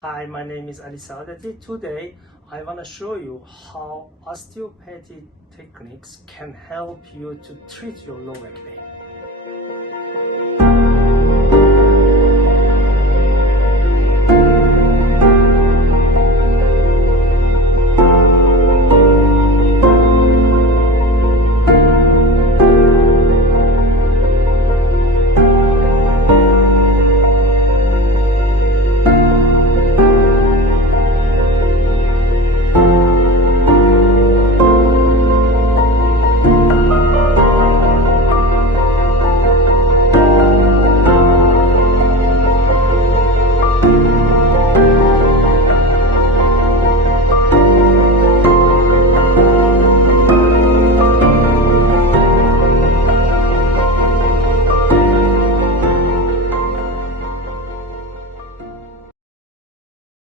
Hi, my name is Alisa. Today, I want to show you how osteopathic techniques can help you to treat your low back pain.